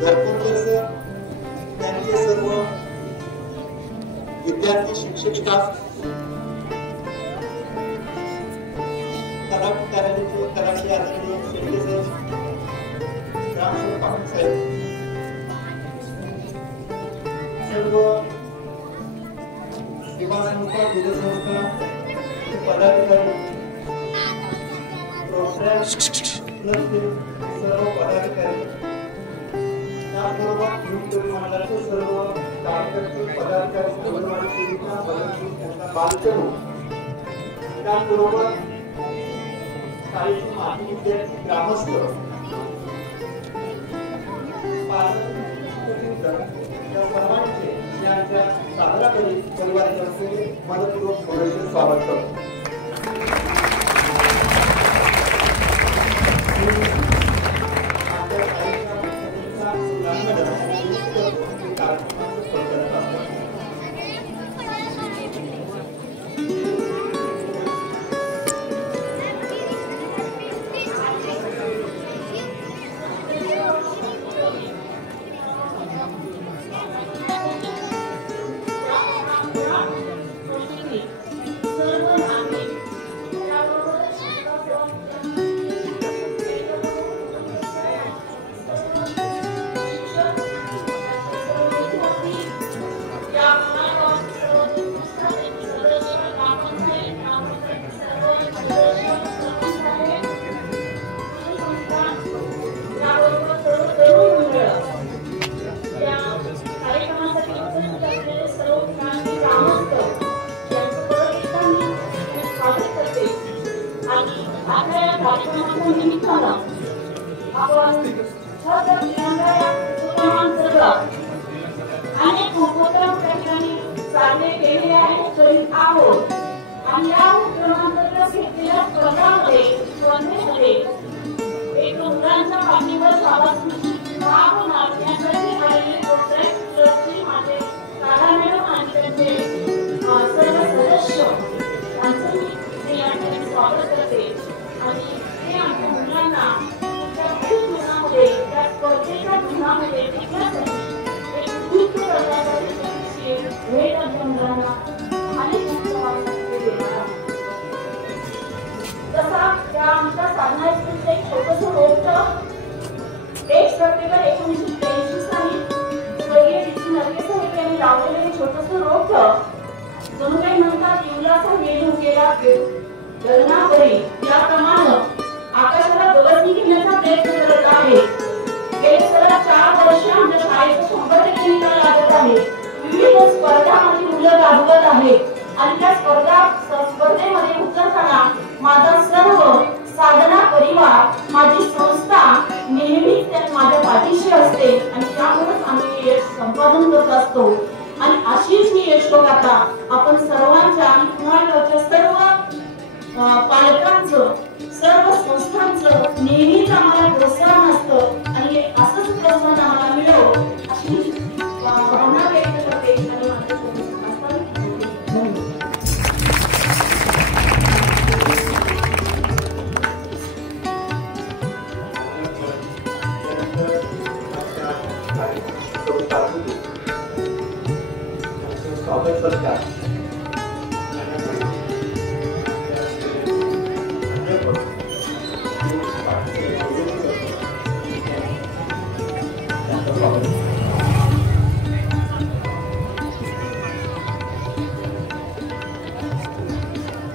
घरकुल सर त्यांचे सर्व विद्यार्थी शिक्षक स्टाफ तलाठी आदरणीय शेट्टे सर ग्रामसेवक पाटील साहेब सर्व सेवा संस्था दूध संस्था पदाधिकारी सर्व पदाधिकारी त्याबरोबर मंडळाचे सर्व कार्यकर्ते पदाधिकारी बालचरू त्याबरोबर शाळेचे माजी विद्यार्थी ग्रामस्थ सर्वांचे यांच्या साजरा करीत परिवारातर्फे मनपूर्वक स्वागत करतो.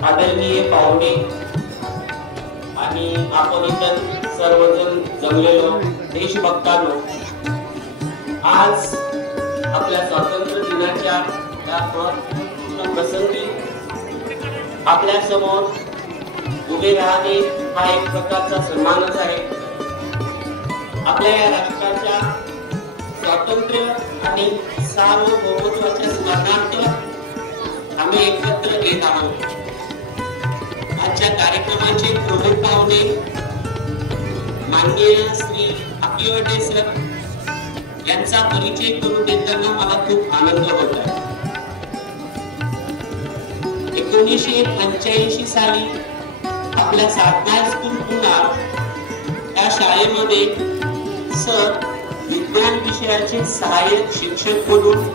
आदरणीय पाहुणे आणि आपण इतर सर्वजण जमलेलो देशभक्तांनो, आज आपल्या स्वातंत्र्य दिनाच्या या महत्त्वपूर्ण प्रसंगी आपल्या समोर उभे राहणे हा एक प्रकारचा सन्मानच आहे. आपल्या या राष्ट्राच्या स्वातंत्र्य आणि सार्वभौमत्वाच्या स्मरणार्थ आम्ही एकत्र येत आहोत. आजच्या कार्यक्रमाचे प्रमुख पाहुणे माननीय श्री अकिवटे सर यांचा परिचय करून देताना मला खूप आनंद होत आहे. 1985 साली आपल्या साधना स्कूल पुन्हा या शाळेमध्ये सर विज्ञान विषयाचे सहाय्यक शिक्षक म्हणून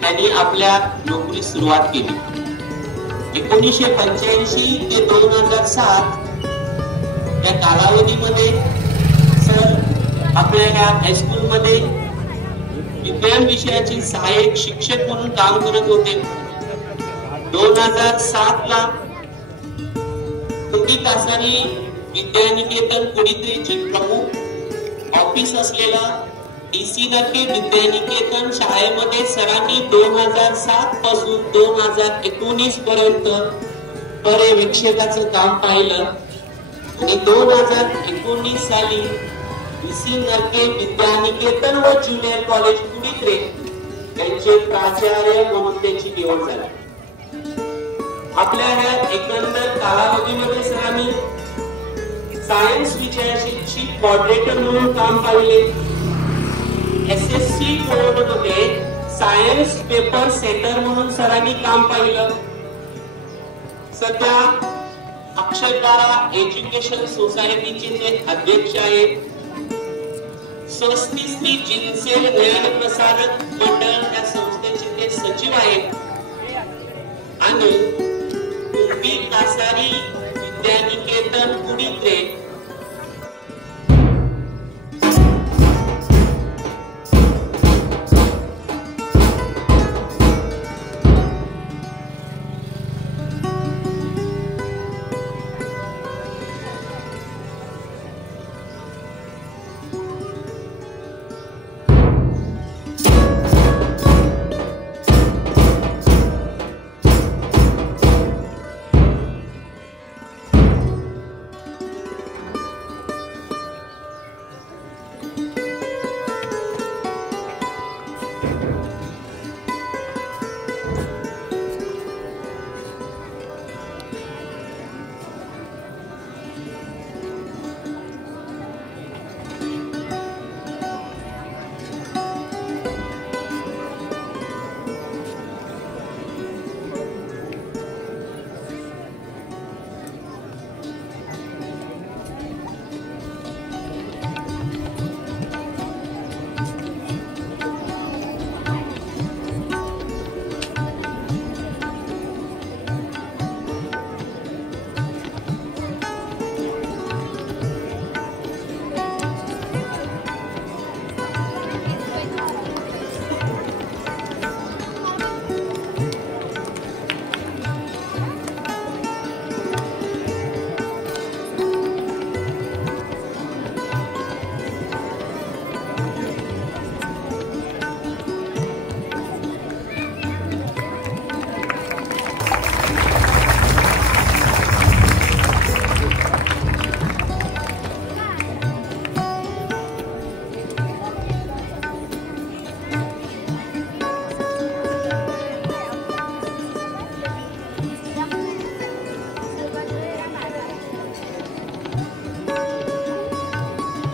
त्यांनी आपल्या नोकरीस सुरुवात केली. 1985 ते 2007 या कालावधीमध्ये सर आपल्या या हायस्कूल मध्ये विज्ञान विषयाचे सहाय्यक शिक्षक म्हणून काम करत होते. 2007 ला कुटी कासारी विद्यानिकेतन कुडीत्रेची प्रमुख ऑफिस असलेला DC नरके विद्यानिकेतन शाळेमध्ये सरांनी 2007 पासून 2019 पर्यंत पर्यवेक्षकाचं काम पाहिलं आणि 2019 साली DC नरके विद्यानिकेतन व ज्युनियर कॉलेज कुडीत्रे यांचे प्राचार्य म्हणून त्यांची निवड झाली. आपल्या ह्या एकंदर कालावधीमध्ये सरांनी सायन्स विषयाची चीफ मॉडरेटर म्हणून काम पाहिले. SSC बोर्डमध्ये सायन्स पेपर सेटर म्हणून सरांनी काम पाहिलं. सध्या अक्षरधारा एज्युकेशन सोसायटीचे ते अध्यक्ष आहेत. स्वस्ती श्री जिनसेल ज्ञान प्रसारक मंडळ या संस्थेचे ते सचिव आहेत आणि कुटी कासारी विद्यानिकेतन कुडीत्रे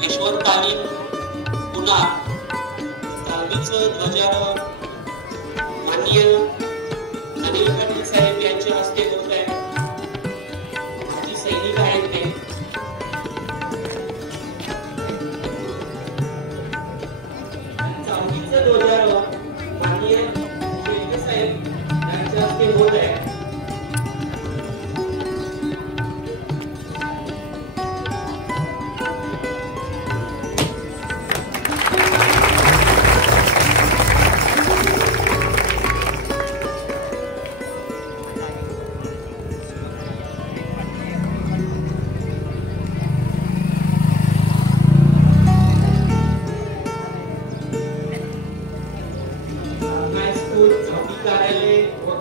यशवंतकालीन पुन्हा 10वीचं ध्वजारोहण माननीय अनिल पाटील साहेब यांच्या हस्ते होत आहे. जी सैनिक आहेत ते ध्वजारोहण माननीय शेळके साहेब यांच्या हस्ते होत आहे.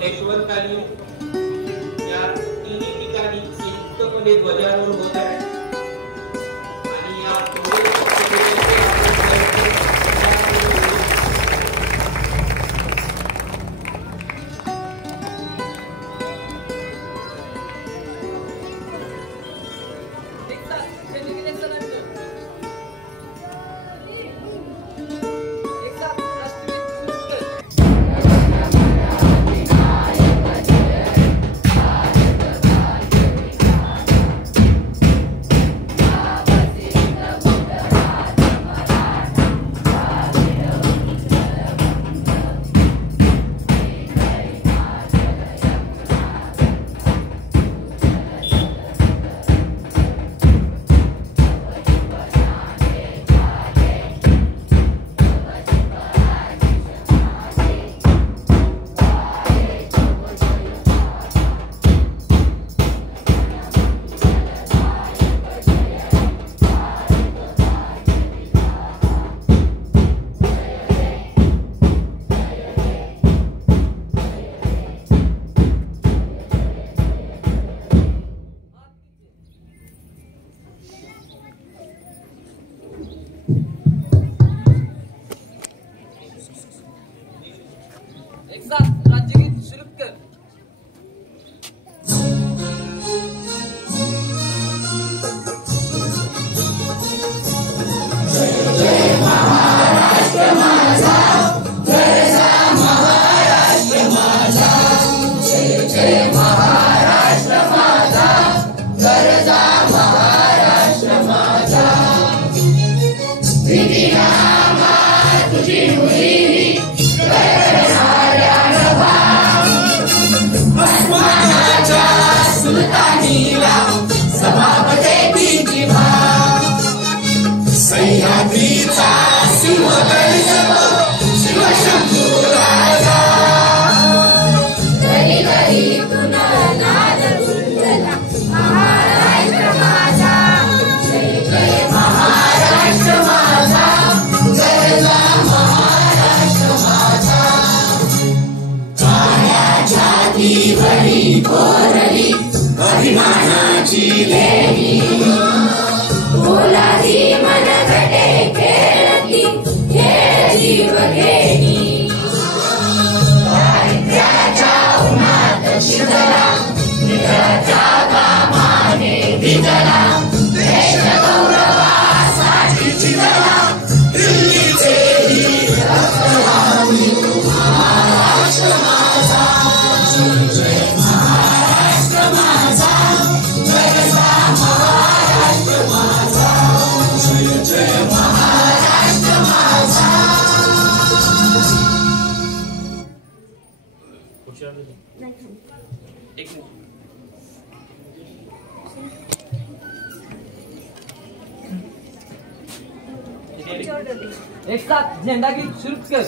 यशवंतकालीन या तिन्ही ठिकाणी संयुक्तपणे ध्वजारोहण होत आहे आणि या एक साथ राज्यगीत शुरू कर। सह्याद्रीचा सिंहगर्जन शिवशंभू राजा घरी घरी पुनर्नाद गुंजला महाराष्ट्र माझा जय जय महाराष्ट्र माझा गरजा महाराष्ट्र माझा काळ्या छातीवरी कोरली अभिमानाची लेणी बोलादी मन घटे खेळती खेळ जीवघेणी दारिद्र्याच्या उन्हात शिजला निधराच्या कामाने भिजला देश गौरवासाठी चिजला दिल्लीचे वीर रक्तवाहू महाराष्ट्र माझा जय जय महाराष्ट्र माझा गरजा महाराष्ट्र माझा जय जय महाराष्ट्र माझा एक साथ झंडा गीत शुरू कर।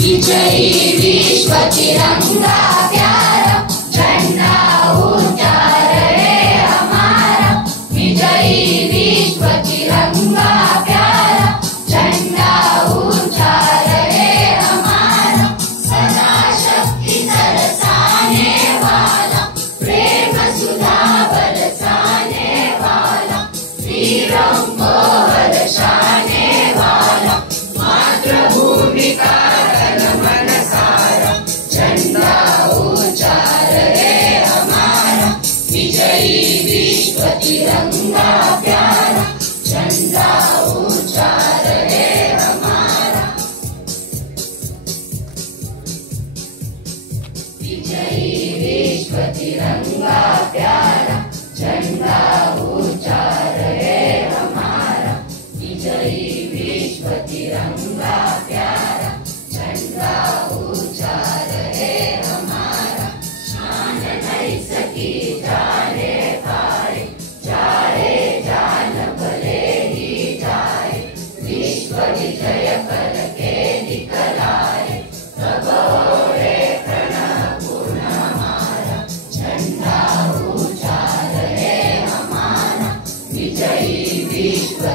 विजयी विश्व तिरंगा प्यारा झंडा ऊंचा रहे हमारा विजयी विश्व तिरंगा प्यारा झंडा ऊंचा रहे हमारा सदा शक्ति बरसाने वाला प्रेम सुधा बरसाने वाला वीरों को हर्षाने वाला मातृभूमि का मन सारा झंडा ऊंचा रहे हमारा विजयी विश्व तिरंगा प्यारा झंडा ऊंचा रहे हमारा विजयी विश्व तिरंगा प्यारा झंडा ऊंचा रहे हमारा विजयी विश्व तिरंगा प्यारा झंडा ऊंचा रहे हमारा शान नहीं सकी जाने पाए जाए जान भले ही जाए विश्व विजय करके निकलाए भगोरे प्रणव पूर्ण हमारा झंडा ऊंचा रहे हमारा विजयी विश्व